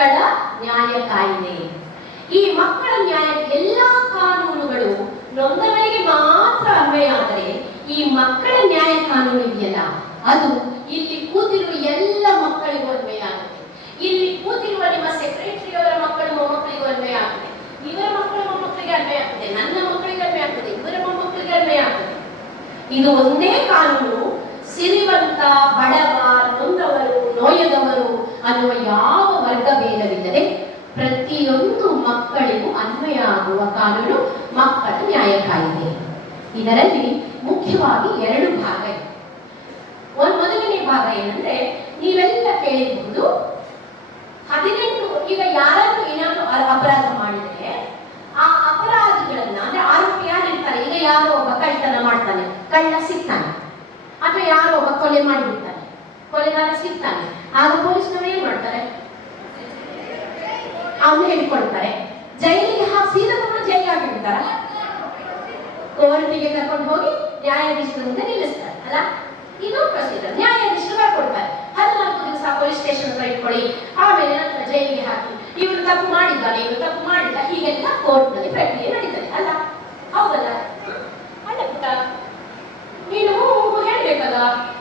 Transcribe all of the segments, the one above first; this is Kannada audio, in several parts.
ಮಕ್ಕಳ ನ್ಯಾಯ ಕಾಯ್ದೆ. ಈ ಮಕ್ಕಳ ನ್ಯಾಯ ಎಲ್ಲಾ ಕಾನೂನುಗಳು ನೊಂದವರಿಗೆ ಮಾತ್ರ ಅನ್ವಯ ಆದರೆ ಈ ಮಕ್ಕಳ ನ್ಯಾಯ ಕಾನೂನು ಇದೆಯಲ್ಲ, ಅದು ಇಲ್ಲಿ ಕೂತಿರುವ ಎಲ್ಲ ಮಕ್ಕಳಿಗೂ ಅನ್ವಯ ಆಗುತ್ತೆ. ಇಲ್ಲಿ ಕೂತಿರುವ ನಿಮ್ಮ ಸೆಕ್ರೆಟರಿ ಅವರ ಮಕ್ಕಳು ಮೊಮ್ಮಕ್ಕಳಿಗೂ ಅನ್ವಯ ಆಗುತ್ತೆ, ಇವರ ಮಕ್ಕಳು ಮೊಮ್ಮಕ್ಕಳಿಗೆ ಅನ್ವಯ ಆಗ್ತದೆ, ನನ್ನ ಮಕ್ಕಳಿಗೆ ಅನ್ವಯ ಆಗ್ತದೆ, ಇವರ ಮೊಮ್ಮಕ್ಕಳಿಗೆ ಅನ್ವಯ ಆಗ್ತದೆ. ಇದು ಒಂದೇ ಕಾನೂನು ಸಿರಿವಂತ, ಬಡವ, ನೊಂದವರು, ನೋಯದವರು ಅನ್ನುವ ಯಾವ ವರ್ಗ ಭೇದವಿಲ್ಲದೆ ಪ್ರತಿಯೊಂದು ಮಕ್ಕಳಿಗೂ ಅನ್ವಯ ಆಗುವ ಕಾನೂನು ಮಕ್ಕಳ ನ್ಯಾಯ ಕಾಯ್ದೆ. ಇದರಲ್ಲಿ ಮುಖ್ಯವಾಗಿ 2 ಭಾಗ ಇದೆ. ಮೊದಲನೇ ಭಾಗ ಏನಂದ್ರೆ, ನೀವೆಲ್ಲ ಕೇಳಿರ್ಬೋದು, 18 ಈಗ ಯಾರಾದ್ರೂ ಏನಾದ್ರೂ ಅಪರಾಧ ಮಾಡಿದ್ರೆ ಆ ಅಪರಾಧಿಗಳನ್ನ, ಅಂದ್ರೆ ಆರೋಪಿ ಯಾರಿರ್ತಾರೆ, ಈಗ ಯಾರೋ ಒಬ್ಬ ಕಳ್ಳತನ ಮಾಡ್ತಾನೆ, ಕಳ್ಳ ಸಿಗ್ತಾನೆ, ಅಥವಾ ಯಾರೋ ಒಬ್ಬ ಕೊಲೆ ಮಾಡಿಬಿಡ್ತಾನೆ, ಕೊಲೆಗಾರ ಸಿಗ್ತಾನೆ, ಆಗ ಪೊಲೀಸ್ನವರು ಏನ್ ಮಾಡ್ತಾರೆ, ಅವನು ಹೇಳ್ಕೊಳ್ತಾರೆ, ಜೈಲಿಗೆ ಸೀದಾ ಜೈಲಿಗೆ ಹಾಕಿಬಿಡ್ತಾರ, ಕೋರ್ಟಿಗೆ ಕರ್ಕೊಂಡು ಹೋಗಿ ನ್ಯಾಯಾಧೀಶರ ಮುಂದೆ ನಿಲ್ಲಿಸ್ತಾರೆ ಅಲ್ಲ. ಇದು ಪ್ರೊಸೀಜರ್. ನ್ಯಾಯಾಧೀಶರು ಬರ್ಕೊಡ್ತಾರೆ, 14 ದಿವಸ ಪೊಲೀಸ್ ಸ್ಟೇಷನ್ ಹತ್ರ ಇಟ್ಕೊಳ್ಳಿ, ಆಮೇಲೆ ನಂತರ ಜೈಲಿಗೆ ಹಾಕಿ, ಇವರು ತಪ್ಪು ಮಾಡಿದ್ದಾನೆ, ಇವರು ತಪ್ಪು ಮಾಡಿಲ್ಲ, ಹೀಗೆಲ್ಲ ಕೋರ್ಟ್ ನಲ್ಲಿ ಪ್ರಕ್ರಿಯೆ ನಡೀತದೆ ಅಲ್ಲ. ಹೌದಲ್ಲ? ಅಲ್ಲ ಪುಟ್ಟ, ನೀನು ಹೇಳ್ಬೇಕಲ್ಲ,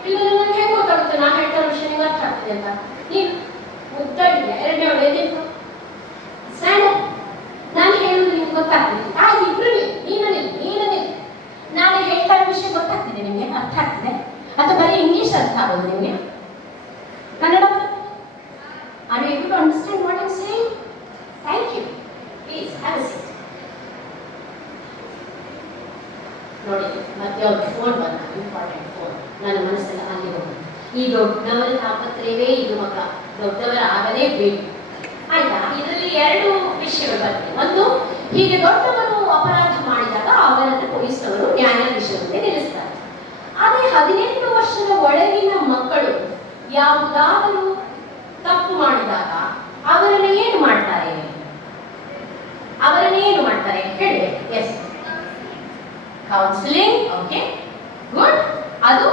ಇಲ್ಲ ನನಗೆ ಹೆಂಗ್ ಗೊತ್ತಾಗುತ್ತೆ ನಾ ಹೇಳ್ತಾ ವಿಷಯ ನಿಮ್ಗೆ ಅರ್ಥ ಆಗ್ತದೆ ಅಂತ. ನೀನು ಮುಗ್ಧ ಇಲ್ಲ, 2ನೇ ಒಳ್ಳೆಯದಿತ್ತು ನಾನು ಹೇಳುದು ನಿಮ್ಗೆ ಗೊತ್ತಾಗ್ತದೆ. ಆಯ್ತು, ಇಬ್ರು ನೀನಲ್ಲಿ ನಾನು ಹೇಳ್ತಾ ವಿಷಯ ಗೊತ್ತಾಗ್ತಿದೆ ನಿಮ್ಗೆ, ಅರ್ಥ ಆಗ್ತಿದೆ, ಅಥವಾ ಬರೀ ಇಂಗ್ಲಿಷ್ ಅರ್ಥ ಆಗೋದು ನಿಮ್ಗೆ, Kannada Are you able to understand what I'm saying? Thank you. Please have a seat. ನೋಡಿ, ಮತ್ತೆ ಅವ್ರ ಫೋನ್ ಬಂದ, ಇಂಪಾರ್ಟೆಂಟ್ ಫೋನ್. ನನ್ನ ಮನಸ್ಸೆಲ್ಲ ಅಲ್ಲಿ ಹೋಗುತ್ತೆ. ಈ ದೊಡ್ಡವರ ತಾಪತ್ರಯವೇ ಇದು ಮಗ, ದೊಡ್ಡವರ ಆಗಲೇ ಬೇಕು. ಆಯ್ತಾ? ಇದರಲ್ಲಿ 2 ವಿಷಯಗಳು ಬರ್ತವೆ. ಒಂದು, ಹೀಗೆ ದೊಡ್ಡವರು ಅಪರಾಧ ಮಾಡಿದಾಗ ಅವರನ್ನು ಪೊಲೀಸರು ನ್ಯಾಯಾಧೀಶರ ಮುಂದೆ ನಿಲ್ಲಿಸ್ತಾರೆ. ಅದೇ 18 ವರ್ಷದ ಒಳಗಿನ ಮಕ್ಕಳು ಯಾವುದಾದರೂ ತಪ್ಪು ಮಾಡಿದಾಗ ಅವರನ್ನು ಏನು ಮಾಡ್ತಾರೆ ಹೇಳಿ. Yes, counselling. Okay, good. ಅದು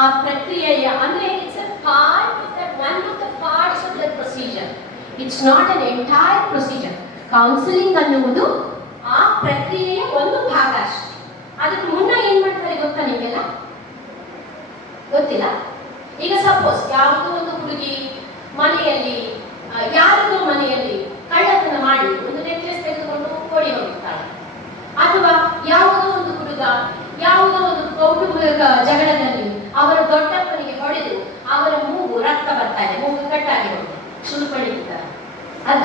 ಆ ಪ್ರಕ್ರಿಯೆಯ, ಅಂದ್ರೆ it's a part of that, one of the parts of the procedure. It's not an entire procedure. Counselling ಅನ್ನುವುದು ಆ ಪ್ರಕ್ರಿಯೆಯ ಒಂದು ಭಾಗ ಅಷ್ಟೇ. ಅದಕ್ಕೆ ಮುನ್ನ ಏನ್ ಮಾಡ್ತಾರೆ ಗೊತ್ತಾ ನಿಮಗೆಲ್ಲ? ಗೊತ್ತಿಲ್ಲ? ಈಗ ಸಪೋಸ್ ಯಾವುದೋ ಒಂದು ಹುಡುಗಿ ಮನೆಯಲ್ಲಿ, ಯಾರದೋ ಮನೆಯಲ್ಲಿ ಕಳ್ಳತನ ಮಾಡಿ ಒಂದು ನೆಕ್ಲೆಸ್ ತೆಗೆದುಕೊಂಡು ಓಡಿ ಹೋಗುತ್ತಾಳೆ, ಅಥವಾ ಯಾವುದೋ ಒಂದು ಹುಡುಗ ಯಾವುದೋ ಒಂದು ಕೌಟುಂಬಿಕ ಜಗಳದಲ್ಲಿ ಅವರ ದೊಡ್ಡಪ್ಪನಿಗೆ ಹೊಡೆದು ಅವರ ಮೂಗು ರಕ್ತ ಬರ್ತಾ ಇದೆ, ಮೂಗು ಕಟ್ಟಾಗಿ ಹೋಗಿದೆ, ಶೂರ್ಪಣಿ ಇರ್ತಾರೆ ಅಲ್ಲ.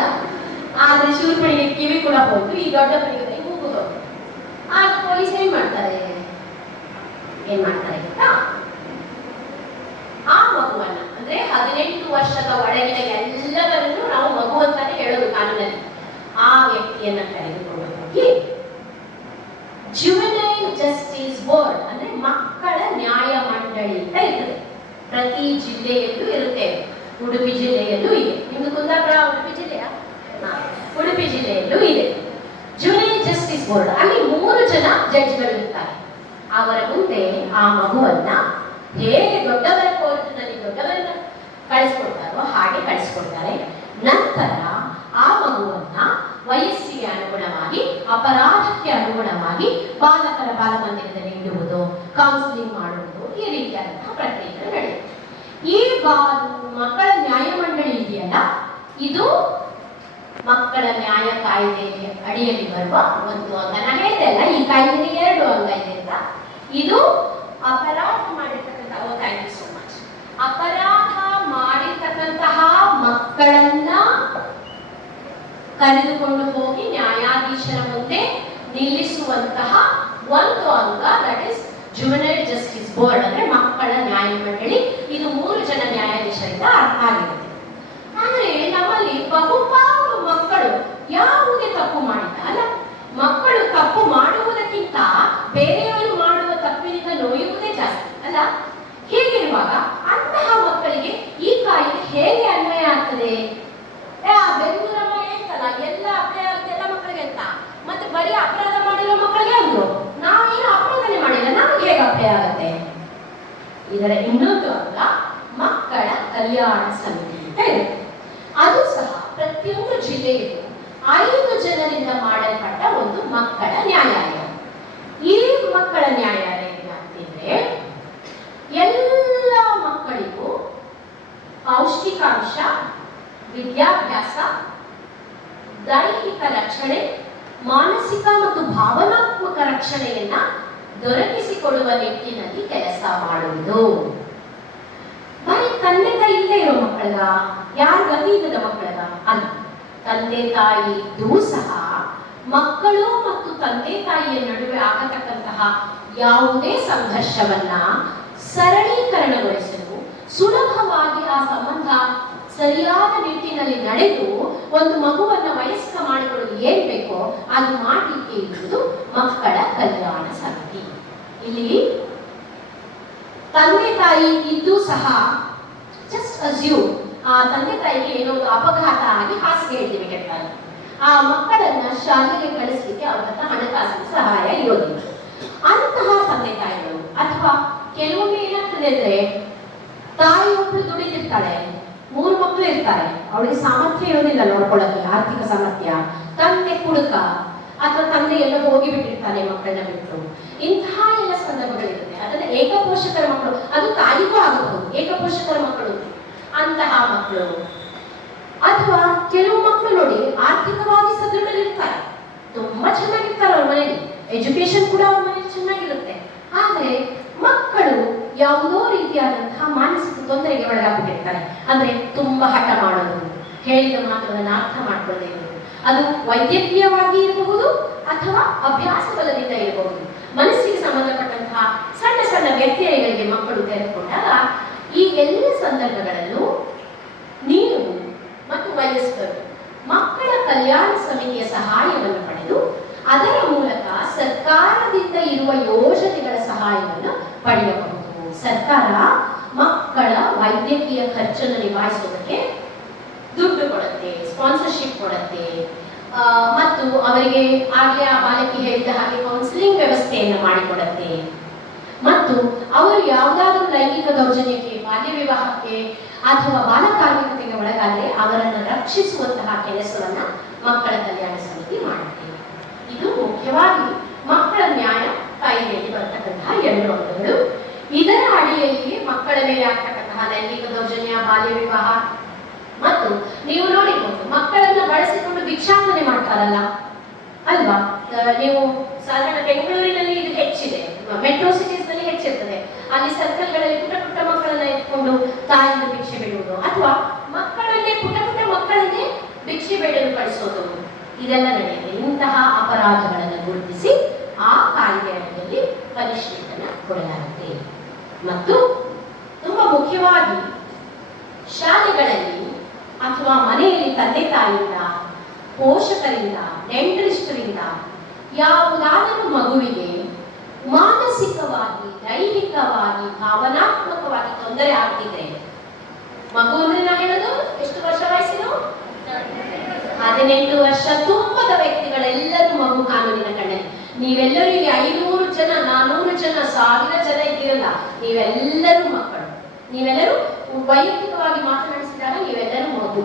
ಆದ್ರೆ ಶೂರ್ಪಣಿಗೆ ಕಿವಿ ಕೂಡ ಹೋಯ್ತು, ಈ ದೊಡ್ಡಪ್ಪನಿಗೆ ಮೂಗು ಹೋಯ್ತು. ಆಗ ಪೊಲೀಸ್ ಏನ್ ಮಾಡ್ತಾರೆ ಗೊತ್ತಾ? ಆ ಮಗುವನ್ನ, ಅಂದ್ರೆ 18 ವರ್ಷದ ಒಳಗಿನ ಎಲ್ಲವರನ್ನು ನಾವು ಮಗು ಅಂತಾನೆ ಹೇಳೋದು ಕಾನೂನಲ್ಲಿ. ಆ ವ್ಯಕ್ತಿಯನ್ನ ಕರೆದುಕೊಂಡು ಹೋಗಿ ಜುವೆನೈಲ್ ಜಸ್ಟಿಸ್ ಬೋರ್ಡ್, ಅಂದ್ರೆ ಮಕ್ಕಳ ನ್ಯಾಯ ಮಂಡಳಿ ಅಂತ ಇರ್ತದೆ. ಪ್ರತಿ ಜಿಲ್ಲೆಯಲ್ಲೂ ಇರುತ್ತೆ. ಉಡುಪಿ ಜಿಲ್ಲೆಯಲ್ಲೂ ಇದೆ. ನಿಮ್ದು ಕುಂದಾಪುರ ಉಡುಪಿ ಜಿಲ್ಲೆಯ? ಉಡುಪಿ ಜಿಲ್ಲೆಯಲ್ಲೂ ಇದೆ ಜುವೆನೈಲ್ ಜಸ್ಟಿಸ್ ಬೋರ್ಡ್. ಅಲ್ಲಿ 3 ಜನ ಜಡ್ಜ್ಗಳು ಇರ್ತಾರೆ. ಅವರ ಮುಂದೆ ಆ ಮಗುವನ್ನ ಹೇಗೆ ದೊಡ್ಡವರ ಕೋರ್ಟ್ನಲ್ಲಿ ದೊಡ್ಡವರನ್ನ ಕಳಿಸ್ಕೊಡ್ತಾರೋ ಹಾಗೆ ಕಳಿಸ್ಕೊಡ್ತಾರೆ. ನಂತರ ಆ ಮಗುವನ್ನ ವಯಸ್ಸಿಗೆ ಅನುಗುಣವಾಗಿ, ಅಪರಾಧಕ್ಕೆ ಅನುಗುಣವಾಗಿ ಬಾಲಕರ ಬಾಲಮಂದಿರದಲ್ಲಿ ಇಡುವುದು, ಕೌನ್ಸಿಲಿಂಗ್ ಮಾಡುವುದು, ಈ ರೀತಿಯಾದಂತಹ ಪ್ರಕ್ರಿಯೆಗಳು ನಡೆಯುತ್ತೆ. ಈ ಮಕ್ಕಳ ನ್ಯಾಯಮಂಡಳಿ ಇದೆಯಲ್ಲ, ಇದು ಮಕ್ಕಳ ನ್ಯಾಯ ಕಾಯ್ದೆ ಅಡಿಯಲ್ಲಿ ಬರುವ ಒಂದು ಅಂಗ. ನಾನು ಹೇಳಿದೆ ಅಲ್ಲ, ಈ ಕಾಯ್ದೆಗೆ 2 ಅಂಗ ಇದೆ ಅಂತ. ಇದು ಅಪರಾಧ ಮಾಡಿರ್ತಕ್ಕಂಥ, ಥ್ಯಾಂಕ್ ಯು ಸೋ ಮಚ್, ಅಪರಾಧ ಮಾಡಿರ್ತಕ್ಕಂತಹ ಮಕ್ಕಳನ್ನ ಕರೆದುಕೊಂಡು ಹೋಗಿ ನ್ಯಾಯಾಧೀಶರ ಮುಂದೆ ನಿಲ್ಲಿಸುವಂತಹ ಒಂದು ಅಂಗ, that is juvenile justice board, ಅಂದ್ರೆ ಮಕ್ಕಳ ನ್ಯಾಯ ಮಂಡಳಿ. ಇದು 3 ಜನ ನ್ಯಾಯಾಧೀಶರಿಂದ ಆಗಿರುತ್ತೆ. ಆದ್ರೆ ನಮ್ಮಲ್ಲಿ ಬಹುಪಾಲು ಮಕ್ಕಳು ಯಾವುದೇ ತಪ್ಪು ಮಾಡಿಲ್ಲ ಅಲ್ಲ. ಮಕ್ಕಳು ತಪ್ಪು ಮಾಡುವುದಕ್ಕಿಂತ ಬೇರೆಯವರು ಮಾಡುವ ತಪ್ಪಿನಿಂದ ನೋಯುವುದೇ ಜಾಸ್ತಿ ಅಲ್ಲ. ಹೀಗಿರುವಾಗ ಅಂತಹ ಮಕ್ಕಳಿಗೆ ಈ ಕಾಯ್ದೆ ಹೇಗೆ ಅನ್ವಯ ಆಗ್ತದೆ? ಬೆಂಗಳೂರಮ್ಮ ಹೇಳ್ತಲ್ಲ, ಎಲ್ಲ ಅಪ್ಲೈ ಆಗುತ್ತೆ ಎಲ್ಲ ಮಕ್ಕಳಿಗೆ ಅಂತ. ಮತ್ತೆ ಬರೀ ಅಪರಾಧ ಮಾಡಿರೋ ಮಕ್ಕಳಿಗೆ ಅಂದ್ರು, ನಾವೇನು ಅಪರಾಧನೆ ಮಾಡಿಲ್ಲ, ನಮಗೆ ಹೇಗೆ ಅಪ್ಲೈ ಆಗುತ್ತೆ? ಇದರ ಇನ್ನೊಂದು ಅಂಗ ಮಕ್ಕಳ ಕಲ್ಯಾಣ ಸಮಿತಿ ಅಂತ ಇರುತ್ತೆ. ಅದು ಸಹ ಸೇರಿತು 5 ಜನರಿಂದ ಮಾಡಲ್ಪಟ್ಟ ಒಂದು ಮಕ್ಕಳ ನ್ಯಾಯಾಲಯ. ಈ ಮಕ್ಕಳ ನ್ಯಾಯಾಲಯ ಏನಾಗ್ತಿದ್ರೆ ಎಲ್ಲ ಮಕ್ಕಳಿಗೂ ಪೌಷ್ಟಿಕಾಂಶ, ವಿದ್ಯಾಭ್ಯಾಸ, ದೈಹಿಕ ರಕ್ಷಣೆ, ಮಾನಸಿಕ ಮತ್ತು ಭಾವನಾತ್ಮಕ ರಕ್ಷಣೆಯನ್ನ ದೊರಕಿಸಿಕೊಡುವ ನಿಟ್ಟಿನಲ್ಲಿ ಕೆಲಸ ಮಾಡುವುದು. ಬರೀ ತಂದೆ ತಾಯಿ ಇಲ್ಲದೆ ಇರೋ ಮಕ್ಕಳ, ಯಾರು ಗತಿ ಇಲ್ಲದ ಮಕ್ಕಳ ಅಲ್ಲ, ತಂದೆ ತಾಯಿ ಇದ್ದೂ ಸಹ ಮಕ್ಕಳು ಮತ್ತು ತಂದೆ ತಾಯಿಯ ನಡುವೆ ಆಗತಕ್ಕಂತಹ ಯಾವುದೇ ಸಂಘರ್ಷವನ್ನ ಸರಳೀಕರಣಗೊಳಿಸಲು, ಸುಲಭವಾಗಿ ಆ ಸಂಬಂಧ ಸರಿಯಾದ ನಿಟ್ಟಿನಲ್ಲಿ ನಡೆದು ಒಂದು ಮಗುವನ್ನ ವಯಸ್ಕ ಮಾಡಿಕೊಳ್ಳಲು ಏನ್ ಬೇಕೋ ಅದು ಮಾಡಲಿಕ್ಕೆ ಇರುವುದು ಮಕ್ಕಳ ಕಲ್ಯಾಣ ಸಮಿತಿ. ಇಲ್ಲಿ ತಂದೆ ತಾಯಿ ಇದ್ದು ಸಹ ಜಸ್ಟ್ ಅಸ್ಯೂಮ್ ಆ ತಂದೆ ತಾಯಿಗೆ ಏನೋ ಒಂದು ಅಪಘಾತ ಆಗಿ ಹಾಸಿಗೆ ಹಿಡಿದಿರ್ತಾರೆ, ಆ ಮಕ್ಕಳನ್ನ ಶಾಲೆಗೆ ಕಳಿಸ್ಲಿಕ್ಕೆ ಅವ್ರ ಹತ್ರ ಹಣಕಾಸಿನ ಸಹಾಯ ಇರೋದಿಲ್ಲ. ಅಂತಹ ತಂದೆ ತಾಯಿಗಳು ಅಥವಾ ಕೆಲವೊಮ್ಮೆ ಏನಾಗ್ತದೆ ಅಂದ್ರೆ ತಾಯಿ ಒಬ್ಳು ದುಡಿದಿರ್ತಾಳೆ, 3 ಮಕ್ಕಳು ಇರ್ತಾರೆ, ಅವಳಿಗೆ ಸಾಮರ್ಥ್ಯ ಇರೋದಿಲ್ಲ ನೋಡ್ಕೊಳ್ಳೋಕೆ, ಆರ್ಥಿಕ ಸಾಮರ್ಥ್ಯ. ತಂದೆ ಕುಡುಕ ಅಥವಾ ತಂದೆ ಎಲ್ಲ ಹೋಗಿಬಿಟ್ಟಿರ್ತಾನೆ ಮಕ್ಕಳನ್ನ ಬಿಟ್ಟು. ಇಂತಹ ಎಲ್ಲ ಸಂದರ್ಭಗಳಿರುತ್ತೆ. ಅದನ್ನ ಏಕಪೋಷಕರ ಮಕ್ಕಳು, ಅದು ತಾಯಿಗೂ ಆಗಬಹುದು, ಏಕಪೋಷಕರ ಮಕ್ಕಳು ಅಂತಹ ಮಕ್ಕಳು. ಅಥವಾ ಕೆಲವು ಮಕ್ಕಳು ನೋಡಿ ಆರ್ಥಿಕವಾಗಿ ಸದೃಢರಿರ್ತಾರೆ, ತುಂಬಾ ಚೆನ್ನಾಗಿರ್ತಾರೆ, ಅವ್ರ ಮನೆಯಲ್ಲಿ ಎಜುಕೇಶನ್ ಕೂಡ ಅವ್ರ ಮನೇಲಿ ಚೆನ್ನಾಗಿರುತ್ತೆ. ಆದ್ರೆ ಮಕ್ಕಳು ಯಾವುದೋ ರೀತಿಯಾದಂತಹ ಮಾನಸಿಕ ತೊಂದರೆಗೆ ಒಳಗಾಗ್ಬಿಟ್ಟಿರ್ತಾರೆ. ಅಂದ್ರೆ ತುಂಬಾ ಹಠ ಮಾಡೋದು, ಹೇಳಿದ ಮಾತುಗಳನ್ನು ಅರ್ಥ ಮಾಡ್ಕೊಳ್ಳದೆ ಇರುವುದು. ಅದು ವೈದ್ಯಕೀಯವಾಗಿ ಇರಬಹುದು ಅಥವಾ ಅಭ್ಯಾಸ ಬಲದಿಂದ ಇರಬಹುದು. ಮನಸ್ಸಿಗೆ ಸಂಬಂಧಪಟ್ಟಂತಹ ಸಣ್ಣ ಸಣ್ಣ ವ್ಯತ್ಯಯಗಳಿಗೆ ಮಕ್ಕಳು ತೆರೆದುಕೊಂಡಾಗ ಈ ಎಲ್ಲ ಸಂದರ್ಭಗಳಲ್ಲೂ ನೀವು ಮತ್ತು ವಯಸ್ಕರು ಮಕ್ಕಳ ಕಲ್ಯಾಣ ಸಮಿತಿಯ ಸಹಾಯವನ್ನು ಪಡೆದು ಅದರ ಮೂಲಕ ಸರ್ಕಾರದಿಂದ ಇರುವ ಯೋಜನೆಗಳ ಸಹಾಯವನ್ನು ಪಡೆಯಬಹುದು. ಸರ್ಕಾರ ಮಕ್ಕಳ ವೈದ್ಯಕೀಯ ಖರ್ಚನ್ನು ನಿಭಾಯಿಸುವುದಕ್ಕೆ ದುಡ್ಡು ಕೊಡುತ್ತೆ, ಸ್ಪಾನ್ಸರ್ಶಿಪ್ ಕೊಡುತ್ತೆ, ಮತ್ತು ಅವರಿಗೆ ಆಗಲೇ ಆ ಬಾಲಕಿ ಹೇಳಿದ ಹಾಗೆ ಕೌನ್ಸಿಲಿಂಗ್ ವ್ಯವಸ್ಥೆಯನ್ನು ಮಾಡಿಕೊಡುತ್ತೆ. ಮತ್ತು ಅವರು ಯಾವುದಾದ್ರೂ ಲೈಂಗಿಕ ದೌರ್ಜನ್ಯಕ್ಕೆ, ಬಾಲ್ಯ ವಿವಾಹಕ್ಕೆ ಅಥವಾ ಬಾಲಕಾರ್ಮಿಕತೆಗೆ ಒಳಗಾದರೆ ಅವರನ್ನು ರಕ್ಷಿಸುವಂತಹ ಕೆಲಸವನ್ನ ಮಕ್ಕಳ ಕಲ್ಯಾಣ ಸಮಿತಿ ಮಾಡುತ್ತೆ. ಇದು ಮುಖ್ಯವಾಗಿ ಮಕ್ಕಳ ನ್ಯಾಯ ಕಾಯ್ದೆಯಲ್ಲಿ ಬರ್ತಕ್ಕಂತಹ 2 ಅಂಗಗಳು. ಇದರ ಅಡಿಯಲ್ಲಿ ಮಕ್ಕಳ ಮೇಲೆ ಆಗ್ತಕ್ಕಂತಹ ಲೈಂಗಿಕ ದೌರ್ಜನ್ಯ, ಬಾಲ್ಯ ವಿವಾಹ ಮತ್ತು ನೀವು ನೋಡಿಬಹುದು ಮಕ್ಕಳನ್ನ ಬಳಸಿಕೊಂಡು ಭಿಕ್ಷಾಟನೆ ಮಾಡ್ತಾರಲ್ಲ ಅಲ್ವಾ. ನೀವು ಸಾಧಾರಣ ಬೆಂಗಳೂರಿನಲ್ಲಿ ಇದು ಹೆಚ್ಚಿದೆ, ಮೆಟ್ರೋ ಸಿಟೀಸ್ ನಲ್ಲಿ ಹೆಚ್ಚಿರ್ತದೆ. ಅಲ್ಲಿ ಸರ್ಕಲ್ಗಳಲ್ಲಿ ಪುಟ್ಟ ಪುಟ್ಟ ಮಕ್ಕಳನ್ನ ಎತ್ಕೊಂಡು ತಾಯಿಯಿಂದ ಭಿಕ್ಷೆ ಬೇಡುವುದು ಅಥವಾ ಮಕ್ಕಳನ್ನೇ ಪುಟ್ಟ ಪುಟ್ಟ ಮಕ್ಕಳನ್ನೇ ಭಿಕ್ಷೆ ಬೇಡಲು ಕಳಿಸೋದು, ಇದೆಲ್ಲ ನಡೆಯುತ್ತೆ. ಇಂತಹ ಅಪರಾಧಗಳನ್ನು ಗುರುತಿಸಿ ಆ ಕಾಯ್ದೆ ಅಡಿಯಲ್ಲಿ ಪನಿಷ್ಮೆಂಟ್ ಅನ್ನು ಕೊಡಲಾಗುತ್ತೆ. ಮತ್ತು ತುಂಬಾ ಮುಖ್ಯವಾಗಿ ಶಾಲೆಗಳಲ್ಲಿ ಅಥವಾ ಮನೆಯಲ್ಲಿ ತಂದೆ ತಾಯಿಯಿಂದ, ಪೋಷಕರಿಂದ, ನೆಂಟರಿಷ್ಟರಿಂದ ಯಾವುದಾದರೂ ಮಗುವಿಗೆ ಮಾನಸಿಕವಾಗಿ, ದೈಹಿಕವಾಗಿ, ಭಾವನಾತ್ಮಕವಾಗಿ ತೊಂದರೆ ಆಗ್ತಿದ್ರೆ, ಮಗು ಅಂದ್ರೆ ನಾ ಹೇಳೋದು ಎಷ್ಟು ವರ್ಷ ವಯಸ್ಸಿನ 18 ವರ್ಷ ತುಂಬದ ವ್ಯಕ್ತಿಗಳೆಲ್ಲರೂ ಮಗು ಕಾನೂನಿನ ಕಣ್ಣಲ್ಲಿ. ನೀವೆಲ್ಲರೂ 500 ಜನ, 400 ಜನ, 1000 ಜನ ಇದ್ದೀರಲ್ಲ, ನೀವೆಲ್ಲರೂ ಮಕ್ಕಳು. ನೀವೆಲ್ಲರೂ ವೈಯಕ್ತಿಕವಾಗಿ ಮಾತನಾಡಿಸಿದಾಗ ನೀವೆಲ್ಲರೂ ಮಗು.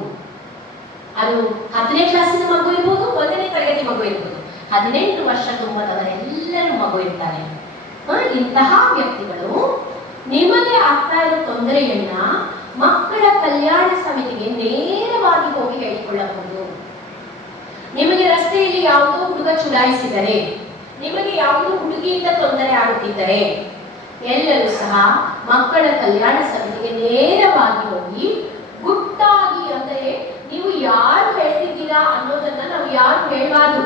ಅದು 10ನೇ ಕ್ಲಾಸಿನ ಮಗು ಇರ್ಬೋದು, 1ನೇ ತರಗತಿ ಮಗು ಇರ್ಬೋದು, 18 ವರ್ಷ ತುಂಬದವರೆಲ್ಲರೂ ಮಗು ಇರ್ತಾರೆ. ಇಂತಹ ವ್ಯಕ್ತಿಗಳು ನಿಮಗೆ ಆಗ್ತಾ ಇರೋ ತೊಂದರೆಯನ್ನ ಮಕ್ಕಳ ಕಲ್ಯಾಣ ಸಮಿತಿಗೆ ನೇರವಾಗಿ ಹೋಗಿ ಹೇಳಿಕೊಳ್ಳಬಹುದು. ನಿಮಗೆ ರಸ್ತೆಯಲ್ಲಿ ಯಾವುದೋ ಹುಡುಗ ಚುಡಾಯಿಸಿದರೆ, ನಿಮಗೆ ಯಾವುದೋ ಹುಡುಗಿಯಿಂದ ತೊಂದರೆ ಆಗುತ್ತಿದ್ದರೆ ಎಲ್ಲರೂ ಸಹ ಮಕ್ಕಳ ಕಲ್ಯಾಣ ಸಮಿತಿಗೆ ನೇರವಾಗಿ ಹೋಗಿ ಗುಟ್ಟಾಗಿ, ಅಂದರೆ ನೀವು ಯಾರು ಹೇಳ್ತಿದ್ದೀರಾ ಅನ್ನೋದನ್ನ ನಾವು ಯಾರು ಹೇಳಬಾರ್ದು,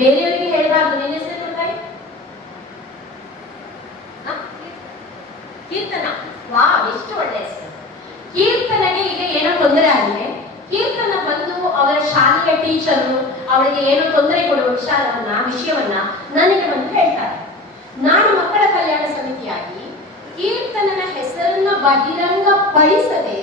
ಬೇರೆಯವರಿಗೆ ಹೇಳಬಾರ್ದು. ನಿನ್ನ ಹೆಸರು ಗೊತ್ತಾಯಿ? ಕೀರ್ತನ. ವಾ, ಎಷ್ಟು ಒಳ್ಳೆ ಹೆಸರು. ಕೀರ್ತನೆಗೆ ಈಗ ಏನೋ ತೊಂದರೆ ಆಗಿದೆ, ಕೀರ್ತನ ಬಂದು ಅವರ ಶಾಲೆಯ ಟೀಚರು ಅವಳಿಗೆ ಏನೋ ತೊಂದರೆ ಕೊಡುವ ವಿಷಯವನ್ನ ನನಗೆ ಬಂದು ಹೇಳ್ತಾರೆ. ನಾನು ಮಕ್ಕಳ ಕಲ್ಯಾಣ ಸಮಿತಿಯಾಗಿ ಕೀರ್ತನನ ಹೆಸರನ್ನ ಬಹಿರಂಗ ಪಡಿಸದೆ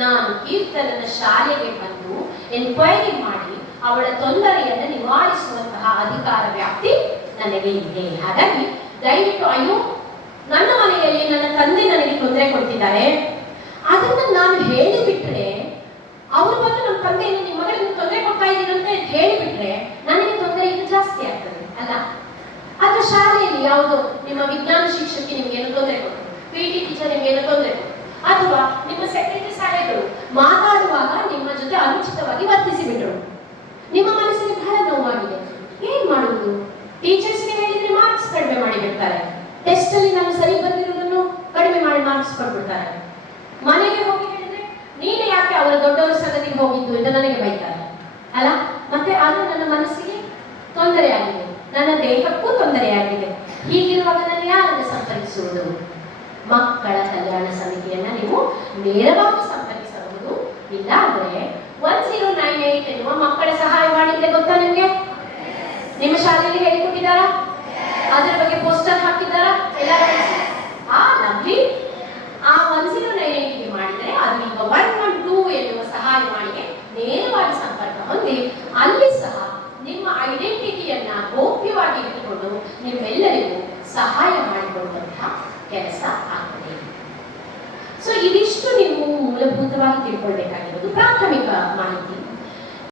ನಾನು ಕೀರ್ತನನ ಶಾಲೆಗೆ ಬಂದು ಎನ್ಕ್ವೈರಿ ಮಾಡಿ ಅವಳ ತೊಂದರೆಯನ್ನು ನಿವಾರಿಸುವಂತಹ ಅಧಿಕಾರ ವ್ಯಾಪ್ತಿ ನನಗೆ ಇದೆ. ಹಾಗಾಗಿ ದಯವಿಟ್ಟು, ಅಯ್ಯೋ ನನ್ನ ಮನೆಯಲ್ಲಿ ನನ್ನ ತಂದೆ ನನಗೆ ತೊಂದರೆ ಕೊಡ್ತಿದ್ದಾರೆ, ಅದನ್ನ ನಾನು ಹೇಳಿಬಿಟ್ರೆ ಅವರು ಬಂದು ನಮ್ಮ ತಂದೆಯನ್ನು, ನಿಮ್ಮ ಮಗಳಿಗೆ ತೊಂದರೆ ಕೊಡ್ತಾ ಇದ್ದೀರ ನನಗೆ ಬೈತಾರೆ ಅಲ್ಲ, ಮತ್ತೆ ಅದು ನನ್ನ ಮನಸ್ಸಿಗೆ ತೊಂದರೆಯಾಗಿದೆ, ನನ್ನ ದೇಹಕ್ಕೂ ತೊಂದರೆಯಾಗಿದೆ. ಹೀಗಿರುವಾಗ ನಾನು ಯಾರನ್ನು ಸಂಪರ್ಕಿಸುವುದು? ಮಕ್ಕಳ ಕಲ್ಯಾಣ ಸಮಿತಿಯನ್ನ ನೀವು ನೇರವಾಗಿ ಸಂಪರ್ಕಿಸಬಹುದು. ಇಲ್ಲ ಅಂದ್ರೆ 1098 ಎನ್ನುವ ಮಕ್ಕಳ ಸಹಾಯವಾಣಿ ಇದೆ, ಗೊತ್ತಾ ನಿಮ್ಗೆ? ನಿಮ್ಮ ಶಾಲೆಯಲ್ಲಿ ಹೇಳಿಕೊಟ್ಟಿದ್ದಾರಾ? ಅದರ ಬಗ್ಗೆ ಪೋಸ್ಟರ್ ಹಾಕಿದ್ದಾರಾ? ಎಲ್ಲ ಲವ್ಲಿ. ಆ 1098 ಮಾಡಿದರೆ ಅದು ಈಗ 112 ಎನ್ನುವ ಸಹಾಯವಾಣಿಗೆ ನೇರವಾಗಿ ಸಂಪರ್ಕ ಹೊಂದಿ ಅಲ್ಲಿ ಸಹ ನಿಮ್ಮ ಐಡೆಂಟಿಟಿಯನ್ನ ಗೌಪ್ಯವಾಗಿ ಇಟ್ಟುಕೊಂಡು ನಿಮ್ಮೆಲ್ಲರಿಗೂ ಸಹಾಯ ಮಾಡಿಕೊಡುವಂತಹ ಕೆಲಸ ಆಗ್ತದೆ. ಸೊ ಇದಿಷ್ಟು ನೀವು ಮೂಲಭೂತವಾಗಿ ತಿಳ್ಕೊಳ್ಬೇಕಾಗಿರೋದು ಪ್ರಾಥಮಿಕ ಮಾಹಿತಿ.